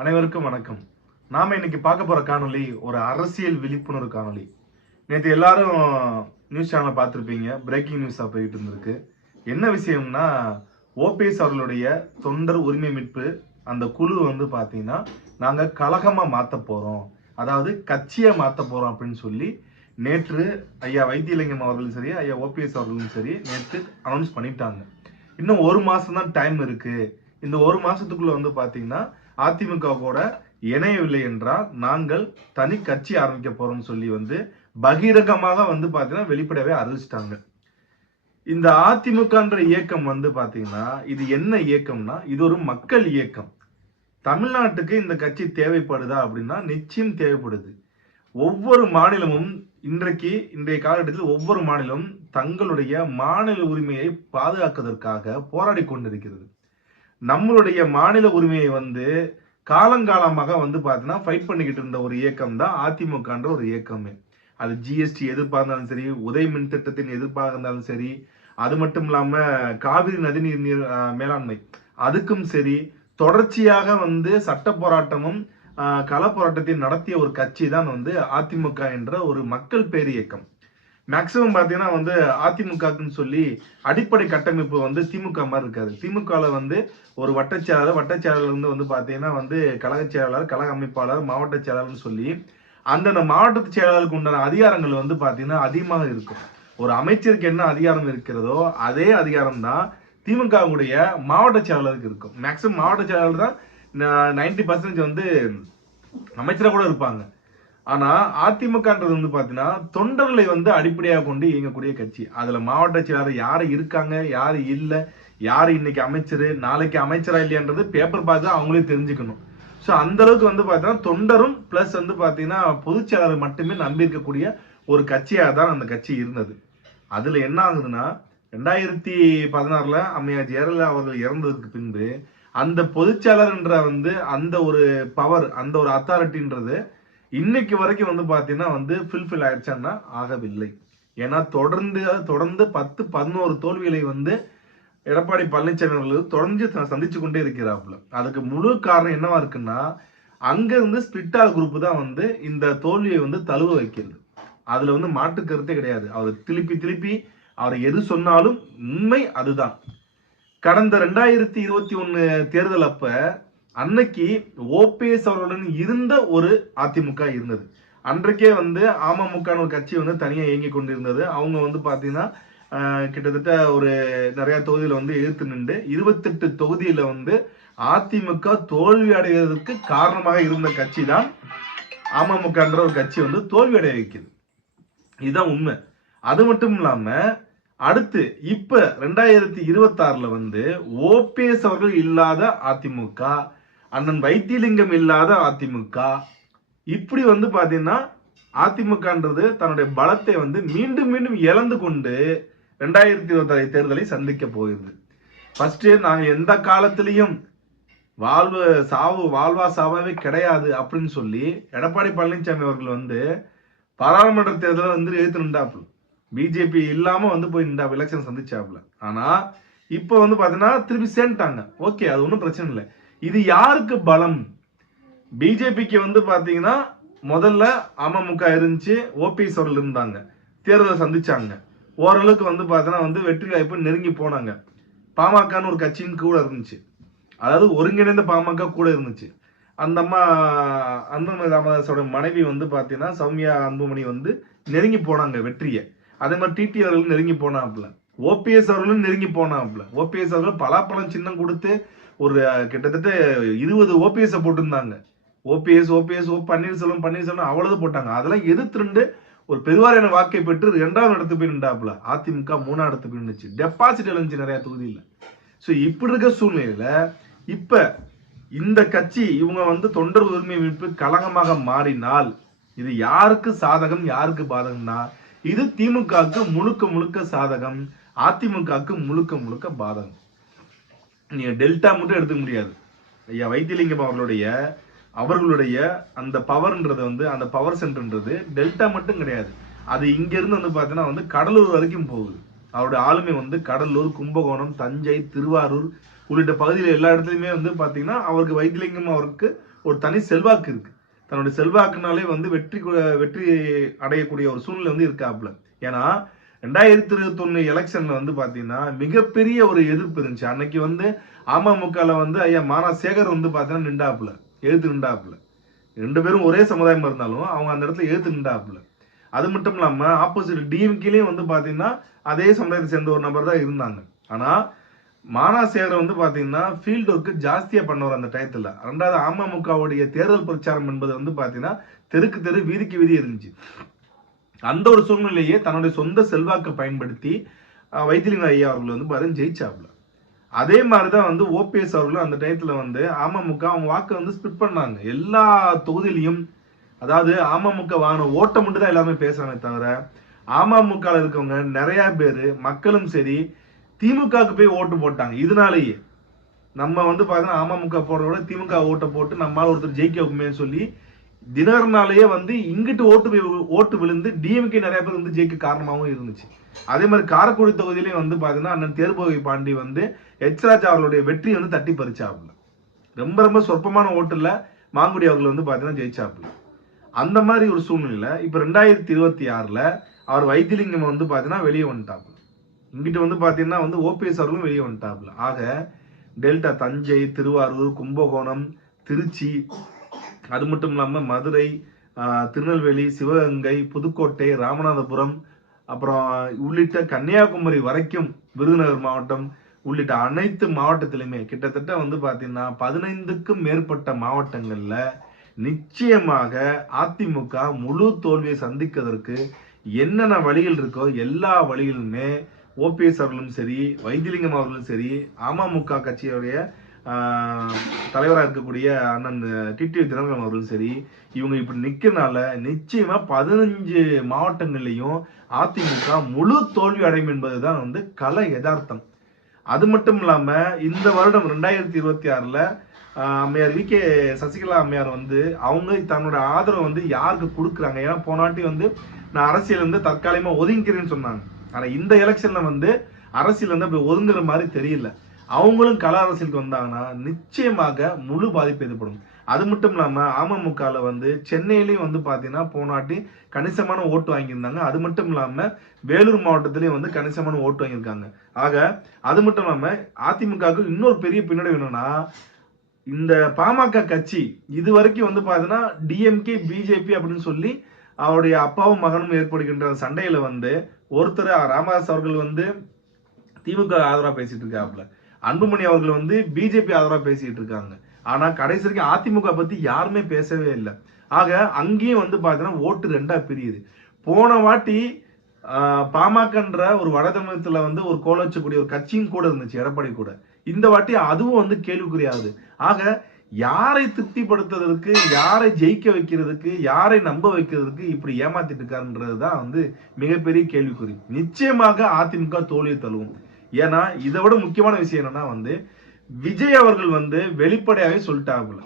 அனைவருக்கும் வணக்கம். நாம இன்னைக்கு பார்க்க போற காணொளி ஒரு அரசியல் விழிப்புணர்வு காணொளி. நேற்று எல்லாரும் நியூஸ் சேனலை பார்த்துருப்பீங்க. பிரேக்கிங் நியூஸாக போயிட்டு இருந்திருக்கு. என்ன விஷயம்னா ஓபிஎஸ் அவர்களுடைய தொண்டர் உரிமை மீட்பு அந்த குழு வந்து பார்த்தீங்கன்னா நாங்கள் கழகமாக மாற்ற போகிறோம் அதாவது கட்சியை மாற்ற போகிறோம் அப்படின்னு சொல்லி நேற்று ஐயா வைத்தியலிங்கம் அவர்களும் சரி ஐயா ஓபிஎஸ் அவர்களும் சரி நேற்று அனௌன்ஸ் பண்ணிட்டாங்க. இன்னும் ஒரு மாதம் தான் டைம் இருக்குது இந்த ஒரு மாதத்துக்குள்ளே வந்து பார்த்தீங்கன்னா அதிமுகவோட இணையவில்லை என்றால் நாங்கள் தனி கட்சி ஆரம்பிக்க போறோம்னு சொல்லி வந்து பகிரங்கமாக வந்து பார்த்தீங்கன்னா வெளிப்படவே அறிவிச்சிட்டாங்க. இந்த அதிமுகன்ற இயக்கம் வந்து பார்த்தீங்கன்னா இது என்ன இயக்கம்னா இது ஒரு மக்கள் இயக்கம். தமிழ்நாட்டுக்கு இந்த கட்சி தேவைப்படுதா அப்படின்னா நிச்சயம் தேவைப்படுது. ஒவ்வொரு மாநிலமும் இன்றைக்கு இன்றைய காலகட்டத்தில் ஒவ்வொரு மாநிலமும் தங்களுடைய மாநில உரிமையை பாதுகாப்பதற்காக போராடி கொண்டிருக்கிறது. நம்மளுடைய மாநில உரிமையை வந்து காலங்காலமாக வந்து பார்த்தீங்கன்னா ஃபைட் பண்ணிக்கிட்டு இருந்த ஒரு இயக்கம் தான் அதிமுகன்ற ஒரு இயக்கமே. அது ஜிஎஸ்டி எதிர்ப்பாக இருந்தாலும் சரி உதய மின் திட்டத்தின் எதிர்ப்பாக இருந்தாலும் சரி அது மட்டும் இல்லாமல் காவிரி நதிநீர் நீர் மேலாண்மை. அதுக்கும் சரி தொடர்ச்சியாக வந்து சட்ட போராட்டமும் கள போராட்டத்தை நடத்திய ஒரு கட்சி தான் வந்து அதிமுக என்ற ஒரு மக்கள் பேரியக்கம் இயக்கம். மேக்சிமம் பார்த்தீங்கன்னா வந்து அதிமுகக்குன்னு சொல்லி அடிப்படை கட்டமைப்பு வந்து திமுக மாதிரி இருக்காது. திமுகவில் வந்து ஒரு வட்டச் வட்டச்செயலாளர்லேருந்து வந்து பார்த்தீங்கன்னா வந்து கழகச் செயலாளர் கழக அமைப்பாளர் மாவட்ட செயலாளர்னு சொல்லி அந்தந்த மாவட்டத்து செயலாளருக்கு உண்டான அதிகாரங்கள் வந்து பார்த்தீங்கன்னா அதிகமாக இருக்கும். ஒரு அமைச்சருக்கு என்ன அதிகாரம் இருக்கிறதோ அதே அதிகாரம் தான் திமுகவுடைய மாவட்ட செயலாளருக்கு இருக்கும். மேக்சிமம் மாவட்ட செயலாளர் தான் நைன்டி பர்சன்டேஜ் வந்து அமைச்சராக கூட இருப்பாங்க. ஆனா அதிமுகன்றது வந்து பாத்தீங்கன்னா தொண்டர்களை வந்து அடிப்படையாக கொண்டு இயங்கக்கூடிய கட்சி. அதுல மாவட்ட செயலாளர் யாரு இருக்காங்க யாரு இல்ல யாரு இன்னைக்கு அமைச்சர் நாளைக்கு அமைச்சரா இல்லையான்றது பேப்பர் பார்த்து அவங்களே தெரிஞ்சுக்கணும். ஸோ அந்த அளவுக்கு வந்து பார்த்தீங்கன்னா தொண்டரும் பிளஸ் வந்து பார்த்தீங்கன்னா பொதுச் செயலாளர் மட்டுமே நம்பி இருக்கக்கூடிய ஒரு கட்சியாக தான் அந்த கட்சி இருந்தது. அதுல என்ன ஆகுதுன்னா ரெண்டாயிரத்தி பதினாறுல அம்மையார் ஜெயலலிதா அவர்கள் இறந்ததுக்கு பின்பு அந்த பொதுச்செயலாளர் வந்து அந்த ஒரு பவர் அந்த ஒரு அத்தாரிட்டின்றது இன்னைக்கு வரைக்கும் வந்து பார்த்தீங்கன்னா வந்து ஃபில்ஃபில் ஆயிடுச்சான்னா ஆகவில்லை. ஏன்னா தொடர்ந்து தொடர்ந்து பத்து பதினோரு தோல்விகளை வந்து எடப்பாடி பழனிசாமி அவர்கள் தொடர்ந்து சந்திச்சு கொண்டே இருக்கிறாப்புல. அதுக்கு முழு காரணம் என்னவா இருக்குன்னா அங்க இருந்து ஸ்பிரிட்டால் குரூப் தான் வந்து இந்த தோல்வியை வந்து தழுவ வைக்கிறது. அதுல வந்து மாற்று கருத்தே கிடையாது. அவர் திருப்பி திருப்பி அவர் எது சொன்னாலும் உண்மை அதுதான். கடந்த ரெண்டாயிரத்தி இருபத்தி ஒன்னு தேர்தல் அப்ப அன்னைக்கு ஓபிஎஸ் அவர்களுடன் இருந்த ஒரு அதிமுக இருந்தது. அன்றைக்கே வந்து அமமுகன்னு ஒரு கட்சி வந்து தனியா இயங்கி கொண்டிருந்தது. அவங்க வந்து பாத்தீங்கன்னா கிட்டத்தட்ட ஒரு நிறைய தொகுதியில வந்து எதிர்த்து நின்று இருபத்தெட்டு தொகுதியில வந்து அதிமுக தோல்வி அடைவதற்கு காரணமாக இருந்த கட்சி தான் அமமுகன்ற ஒரு கட்சி வந்து தோல்வி அடைய வைக்குது. இதுதான் உண்மை. அது மட்டும் இல்லாம அடுத்து இப்ப ரெண்டாயிரத்தி இருபத்தி ஆறுல வந்து ஓபிஎஸ் அவர்கள் இல்லாத அதிமுக அண்ணன் வைத்தியலிங்கம் இல்லாத அதிமுக. இப்படி வந்து பார்த்தீங்கன்னா அதிமுகன்றது தன்னுடைய பலத்தை வந்து மீண்டும் மீண்டும் இழந்து கொண்டு ரெண்டாயிரத்தி இருபத்தி தேர்தலை சந்திக்க போகுது ஃபர்ஸ்ட் நாங்கள் எந்த காலத்திலையும் வாழ்வு சாவு வாழ்வா சாவாவே கிடையாது அப்படின்னு சொல்லி எடப்பாடி பழனிசாமி அவர்கள் வந்து பாராளுமன்ற தேர்தலில் வந்து எழுத்து நின்றாப்புல. பிஜேபி இல்லாமல் வந்து போய் நின்றா எலெக்ஷன் சந்திச்சாப்புல. ஆனால் இப்போ வந்து பார்த்தீங்கன்னா திருப்பி சேர்ந்துட்டாங்க. ஓகே அது ஒன்றும் பிரச்சனை இல்லை. இது யாருக்கு பலம்? பிஜேபிக்கு வந்து பார்த்தீங்கன்னா முதல்ல அமமுக இருந்துச்சு ஓபிஎஸ் அவர்கள் இருந்தாங்க. தேர்தலை சந்திச்சாங்க. ஓரளவுக்கு வந்து பார்த்தீங்கன்னா வந்து வெற்றி வாய்ப்பு நெருங்கி போனாங்க. பாமகன்னு ஒரு கட்சியின் கூட இருந்துச்சு. அதாவது ஒருங்கிணைந்த பாமக கூட இருந்துச்சு. அந்த அம்மா அன்புமணி ராமதாஸோட மனைவி வந்து பார்த்தீங்கன்னா சௌமியா அன்புமணி வந்து நெருங்கி போனாங்க வெற்றியை. அதே மாதிரி டிடி அவர்கள் நெருங்கி போனாப்புல. ஓபிஎஸ் அவர்களும் நெருங்கி போனாப்புல. ஓபிஎஸ் அவர்கள் பலாப்பழம் சின்னம் கொடுத்து ஒரு கிட்டத்தட்ட இருபது ஓபிஎஸ் போட்டிருந்தாங்க. OPS OPS O Panneerselvam Panneerselvam அவ்வளவு போட்டாங்க. அதெல்லாம் எதிர்த்துண்டு ஒரு பெருவாரியான வாக்கை பெற்று இரண்டாவது இடத்து போய் நின்றாப்புல. அதிமுக மூணாவது இடத்து போய் நின்றுச்சு டெபாசிட் இருந்துச்சு நிறைய தொகுதியில். ஸோ இப்படி இருக்க சூழ்நிலையில இப்ப இந்த கட்சி இவங்க வந்து தொண்டர் உரிமை மீட்பு கழகமாக மாறினால் இது யாருக்கு சாதகம் யாருக்கு பாதகம்னா இது திமுகவுக்கு முழுக்க முழுக்க சாதகம் அதிமுகவுக்கு முழுக்க முழுக்க பாதகம். நீங்கள் டெல்டா மட்டும் எடுத்துக்க முடியாது. ஐயா வைத்தியலிங்கம் அவர்களுடைய அவர்களுடைய அந்த பவர்ன்றது வந்து அந்த பவர் சென்டர்ன்றது டெல்டா மட்டும் கிடையாது. அது இங்கேருந்து வந்து பார்த்தீங்கன்னா வந்து கடலூர் வரைக்கும் போகுது. அவருடைய ஆளுமை வந்து கடலூர் கும்பகோணம் தஞ்சை திருவாரூர் உள்ளிட்ட பகுதியில் எல்லா இடத்துலையுமே வந்து பார்த்தீங்கன்னா அவருக்கு வைத்தியலிங்கம் அவருக்கு ஒரு தனி செல்வாக்கு இருக்குது தன்னுடைய செல்வாக்குனாலே வந்து வெற்றி வெற்றி அடையக்கூடிய ஒரு சூழ்நிலை வந்து இருக்காப்புல. ஏன்னா ரெண்டாயிரத்தி இருபத்தொன்னு எலெக்ஷன்ல வந்து பாத்தீங்கன்னா மிகப்பெரிய ஒரு எதிர்ப்பு இருந்துச்சு. அன்னைக்கு வந்து அமமுகல வந்து ஐயா மானா சேகர் வந்து பாத்தீங்கன்னா நின்றாப்புல எழுத்து நின்றாப்புல. ரெண்டு பேரும் ஒரே சமுதாயமா இருந்தாலும் அவங்க அந்த இடத்துல எழுத்து நின்றாப்புல. அது மட்டும் இல்லாம ஆப்போசிட் டிஎம்கேலயும் வந்து பாத்தீங்கன்னா அதே சமுதாயத்தை சேர்ந்த ஒரு நபர் தான் இருந்தாங்க. ஆனா மானா சேகர் வந்து பாத்தீங்கன்னா ஃபீல்டு ஒர்க்கு ஜாஸ்தியா பண்ணுவார் அந்த டயத்துல. ரெண்டாவது அமமுகவுடைய தேர்தல் பிரச்சாரம் என்பது வந்து பாத்தீங்கன்னா தெருக்கு தெரு வீதிக்கு வீதி இருந்துச்சு. அந்த ஒரு சூழ்நிலையே தன்னுடைய சொந்த செல்வாக்கை பயன்படுத்தி அஹ், ஐயா அவர்கள் வந்து பாத்தீங்கன்னா ஜெயிச்சாப்ல அதே மாதிரி தான் வந்து ஓபிஎஸ் அவர்களும் அந்த டயத்தில் வந்து அமமுக அவங்க வாக்கை வந்து ஸ்பிட் பண்ணாங்க. எல்லா தொகுதியிலையும் அதாவது அமமுக வாங்கின ஓட்டை மட்டும் தான் எல்லாமே பேசுறாங்க தவிர அமமுகவில் இருக்கவங்க நிறையா பேர் மக்களும் சரி திமுகவுக்கு போய் ஓட்டு போட்டாங்க. இதனாலேயே நம்ம வந்து பாத்தீங்கன்னா அமமுக போடுறத விட திமுக ஓட்டை போட்டு நம்மளால் ஒருத்தர் ஜெயிக்க சொல்லி தினகரனாலேயே வந்து இங்கிட்டு ஓட்டு ஓட்டு விழுந்து டிஎம்கே நிறைய பேர் வந்து ஜெயிக்க காரணமாகவும் இருந்துச்சு. அதே மாதிரி காரைக்குடி தொகுதியிலையும் வந்து பார்த்தீங்கன்னா அண்ணன் தேர்போகை பாண்டி வந்து எச் ராஜா அவர்களுடைய வெற்றி வந்து தட்டி பறிச்சாப்புல. ரொம்ப ரொம்ப சொற்பமான ஓட்டுல மாங்குடி அவர்கள் வந்து பார்த்தீங்கன்னா ஜெயிச்சாப்புல. அந்த மாதிரி ஒரு சூழ்நிலை இப்போ ரெண்டாயிரத்தி இருபத்தி ஆறில் அவர் வைத்தியலிங்கம் வந்து பார்த்தீங்கன்னா வெளியே வந்துட்டாப்புல. இங்கிட்டு வந்து பார்த்தீங்கன்னா வந்து ஓபிஎஸ் அவர்களும் வெளியே வந்துட்டாப்புல. ஆக டெல்டா தஞ்சை திருவாரூர் கும்பகோணம் திருச்சி அது மட்டும் இல்லாமல் மதுரை திருநெல்வேலி சிவகங்கை புதுக்கோட்டை ராமநாதபுரம் அப்புறம் உள்ளிட்ட கன்னியாகுமரி வரைக்கும் விருதுநகர் மாவட்டம் உள்ளிட்ட அனைத்து மாவட்டத்திலுமே கிட்டத்தட்ட வந்து பார்த்தீங்கன்னா பதினைந்துக்கும் மேற்பட்ட மாவட்டங்களில் நிச்சயமாக அதிமுக முழு தோல்வியை சந்திக்கிறதற்கு என்னென்ன வழிகள் இருக்கோ எல்லா வழிகளுமே ஓபிஎஸ் அவர்களும் சரி வைத்திலிங்கம் அவர்களும் சரி அமமுக கட்சியுடைய தலைவராக இருக்கக்கூடிய அண்ணன் டிடிவி தினகரன் அவர்களும் சரி இவங்க இப்படி நிற்கிறனால நிச்சயமா பதினஞ்சு மாவட்டங்கள்லையும் அதிமுக முழு தோல்வி அடையும் என்பதுதான் வந்து கல யதார்த்தம். அது மட்டும் இல்லாம இந்த வருடம் ரெண்டாயிரத்தி இருபத்தி ஆறுல அம்மையார் வி. கே. சசிகலா அம்மையார் வந்து அவங்க தன்னோட ஆதரவை வந்து யாருக்கு கொடுக்குறாங்க? ஏன்னா போனாட்டி வந்து நான் அரசியலேருந்து தற்காலிகமாக ஒதுங்கிறேன்னு சொன்னாங்க. ஆனால் இந்த எலெக்ஷனில் வந்து அரசியல் வந்து அப்படி ஒதுங்குற மாதிரி தெரியல. அவங்களும் கல அரசியலுக்கு வந்தாங்கன்னா நிச்சயமாக முழு பாதிப்பு ஏற்படும். அது மட்டும் இல்லாமல் அமமுகவில் வந்து சென்னையிலையும் வந்து பார்த்தீங்கன்னா போனாட்டி கணிசமான ஓட்டு வாங்கியிருந்தாங்க. அது மட்டும் இல்லாமல் வேலூர் மாவட்டத்திலையும் வந்து கணிசமான ஓட்டு வாங்கியிருக்காங்க. ஆக அது மட்டும் இல்லாமல் அதிமுகவுக்கு இன்னொரு பெரிய பின்னடைவு என்னன்னா இந்த பாமக கட்சி இது வரைக்கும் வந்து பார்த்தீங்கன்னா டிஎம்கே பிஜேபி அப்படின்னு சொல்லி அவருடைய அப்பாவும் மகனும் ஏற்படுகின்ற சண்டையில் சண்டையில வந்து ஒருத்தர் ராமதாஸ் அவர்கள் வந்து திமுக ஆதரவாக பேசிட்டு இருக்காப்புல. அன்புமணி அவர்கள் வந்து பிஜேபி ஆதரவாக பேசிக்கிட்டு இருக்காங்க. ஆனால் கடைசி வரைக்கும் அதிமுக பற்றி யாருமே பேசவே இல்லை. ஆக அங்கேயும் வந்து பார்த்தீங்கன்னா ஓட்டு ரெண்டாக பிரியுது. போன வாட்டி பாமகன்ற ஒரு வட வந்து ஒரு கோல வச்சக்கூடிய ஒரு கட்சியும் கூட இருந்துச்சு எடப்பாடி கூட. இந்த வாட்டி அதுவும் வந்து கேள்விக்குறியாகுது. ஆக யாரை திருப்திப்படுத்துறதுக்கு யாரை ஜெயிக்க வைக்கிறதுக்கு யாரை நம்ப வைக்கிறதுக்கு இப்படி ஏமாத்திட்டு இருக்காருன்றது தான் வந்து மிகப்பெரிய கேள்விக்குறி. நிச்சயமாக அதிமுக தோல்வியை தழுவும். ஏன்னா இதை விட முக்கியமான விஷயம் என்னன்னா வந்து விஜய் அவர்கள் வந்து வெளிப்படையாகவே சொல்லிட்டாப்புல.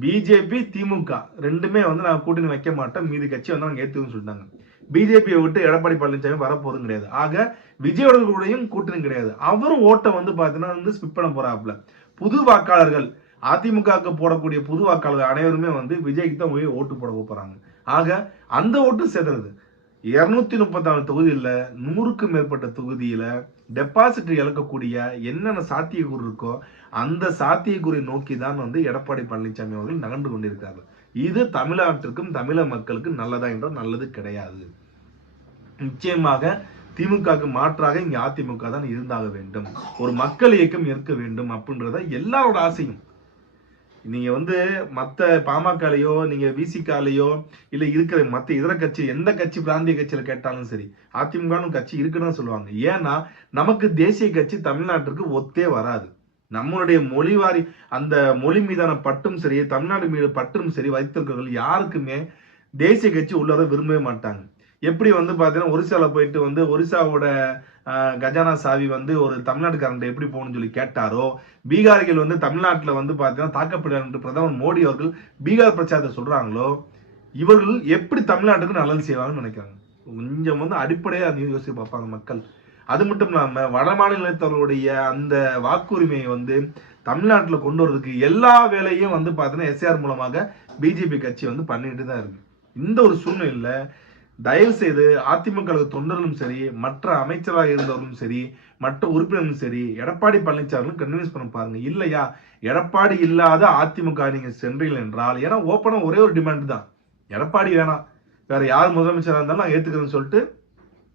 பிஜேபி திமுக ரெண்டுமே வந்து நான் கூட்டணி வைக்க மாட்டேன் மீதி கட்சி வந்து நாங்க ஏத்துக்குன்னு சொல்லிட்டாங்க. பிஜேபியை விட்டு எடப்பாடி பழனிசாமி வரப்போறதும் கிடையாது. ஆக விஜயவர்களுடையும் கூட்டணி கிடையாது. அவரும் ஓட்டை வந்து பார்த்தீங்கன்னா வந்து ஸ்பிட் பண்ண போறாப்புல. புது வாக்காளர்கள் அதிமுகவுக்கு போடக்கூடிய புது வாக்காளர்கள் அனைவருமே வந்து விஜய்க்கு தான் போய் ஓட்டு போட போறாங்க. ஆக அந்த ஓட்டு செதறது. இரநூத்தி முப்பத்தாறு தொகுதியில் நூறுக்கு மேற்பட்ட தொகுதியில் டெபாசிட் இழக்கக்கூடிய என்னென்ன சாத்தியக்கூறு இருக்கோ அந்த சாத்தியக்கூறை நோக்கி தான் வந்து எடப்பாடி பழனிசாமி அவர்கள் நகர்ந்து கொண்டிருக்கார்கள் இது தமிழ்நாட்டிற்கும் தமிழக மக்களுக்கும் நல்லதா என்றால் நல்லது கிடையாது. நிச்சயமாக திமுகவுக்கு மாற்றாக இங்கே அதிமுக தான் இருந்தாக வேண்டும். ஒரு மக்கள் இயக்கம் இருக்க வேண்டும் அப்படின்றத எல்லாரோட ஆசையும் நீங்க வந்து மத்த பாமகலையோ நீங்க விசிகாலையோ இல்ல இருக்கிற மத்த இதர கட்சி எந்த கட்சி பிராந்திய கட்சியில கேட்டாலும் சரி அதிமுகனும் கட்சி இருக்குன்னு சொல்லுவாங்க. ஏன்னா நமக்கு தேசிய கட்சி தமிழ்நாட்டிற்கு ஒத்தே வராது. நம்மளுடைய மொழிவாரி அந்த மொழி மீதான பட்டும் சரி தமிழ்நாடு மீது பட்டும் சரி வைத்திருக்கிறவர்கள் யாருக்குமே தேசிய கட்சி உள்ளவரை விரும்பவே மாட்டாங்க. எப்படி வந்து பார்த்தீங்கன்னா ஒரிசாவில் போயிட்டு வந்து ஒரிசாவோட கஜானா சாவி வந்து ஒரு தமிழ்நாட்டுக்காரன் எப்படி போகணும்னு சொல்லி கேட்டாரோ பீகாரிகள் வந்து தமிழ்நாட்டில் வந்து பார்த்தீங்கன்னா தாக்கப்படுறார் என்று பிரதமர் மோடி அவர்கள் பீகார் பிரச்சாரத்தை சொல்கிறாங்களோ இவர்கள் எப்படி தமிழ்நாட்டுக்கு நல்லது செய்வாங்கன்னு நினைக்கிறாங்க. கொஞ்சம் வந்து அடிப்படையாக அதை யோசிச்சு பார்ப்பாங்க மக்கள். அது மட்டும் இல்லாமல் வட மாநிலத்தவர்களுடைய அந்த வாக்குரிமையை வந்து தமிழ்நாட்டில் கொண்டு வரதுக்கு எல்லா வேலையும் வந்து பார்த்தீங்கன்னா எஸ்ஆர் மூலமாக பிஜேபி கட்சி வந்து பண்ணிட்டு தான் இருக்கு. இந்த ஒரு சூழ்நிலையில் தயவு செய்து அதிமுக தொண்டர்களும் சரி மற்ற அமைச்சராக இருந்தவர்களும் சரி மற்ற உறுப்பினர்களும் சரி எடப்பாடி பழனிசாமியும் கன்வின்ஸ் பண்ண பாருங்க. இல்லையா? எடப்பாடி இல்லாத அதிமுக நீங்க சென்றீர்கள் என்றால் ஏன்னா ஓப்பனா ஒரே ஒரு டிமாண்ட் தான். எடப்பாடி வேணாம் வேற யார் முதலமைச்சராக இருந்தாலும் நான் ஏத்துக்கிறேன்னு சொல்லிட்டு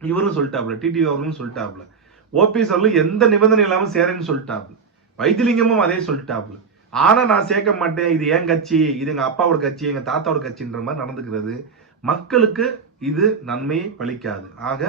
இவரும் சொல்லிட்டாப்ல டிடிவி அவர்களும் சொல்லிட்டாப்ல ஓபிஎஸ் அவர்களும் எந்த நிபந்தனை இல்லாமல் சேரேன்னு சொல்லிட்டாப்ல வைத்திலிங்கமும் அதே சொல்லிட்டாப்ல ஆனா நான் சேர்க்க மாட்டேன். இது என் கட்சி இது எங்க அப்பாவோட கட்சி எங்க தாத்தாவோட கட்சின்ற மாதிரி நடந்துக்கிறது. மக்களுக்கு இது நன்மையை பலிக்காது ஆக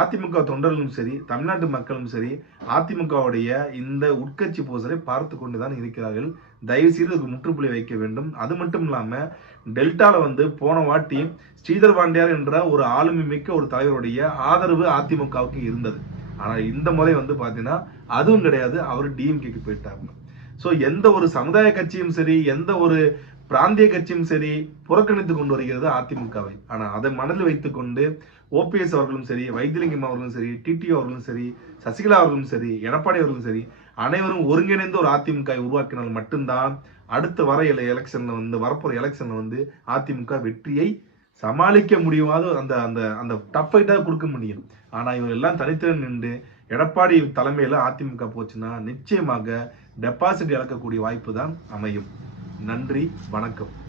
அதிமுக தொண்டர்களும் சரி தமிழ்நாட்டு மக்களும் சரி அதிமுகவுடைய இந்த உட்கட்சி போசரை பார்த்து கொண்டு தான் இருக்கிறார்கள். தயவு செய்து முற்றுப்புள்ளி வைக்க வேண்டும். அது மட்டும் இல்லாமல் டெல்டாவில் வந்து போன வாட்டி ஸ்ரீதர் பாண்டியார் என்ற ஒரு ஆளுமை மிக்க ஒரு தலைவருடைய ஆதரவு அதிமுகவுக்கு இருந்தது. ஆனால் இந்த முறை வந்து பார்த்தீங்கன்னா அதுவும் கிடையாது. அவர் டிஎம்கேக்கு போயிட்டாங்க ஸோ எந்த ஒரு சமுதாய கட்சியும் சரி எந்த ஒரு பிராந்திய கட்சியும் சரி புறக்கணித்து கொண்டு வருகிறது அதிமுகவை. ஆனால் அதை மனதில் வைத்துக்கொண்டு ஓபிஎஸ் அவர்களும் சரி வைத்திலிங்கம் அவர்களும் சரி டிடி அவர்களும் சரி சசிகலா அவர்களும் சரி எடப்பாடி அவர்களும் சரி அனைவரும் ஒருங்கிணைந்து ஒரு அதிமுக உருவாக்கினால் மட்டும்தான் அடுத்த வர எலெக்ஷனில் வந்து வரப்போகிற எலெக்ஷனில் வந்து அதிமுக வெற்றியை சமாளிக்க முடியாத அந்த அந்த அந்த டஃப் ஃபைட்டாக கொடுக்க முடியும். ஆனால் இவங்க எல்லாம் தனித்திறன் நின்று எடப்பாடி தலைமையில் அதிமுக போச்சுன்னா நிச்சயமாக டெபாசிட் இழக்கக்கூடிய வாய்ப்பு தான் அமையும். நன்றி வணக்கம்.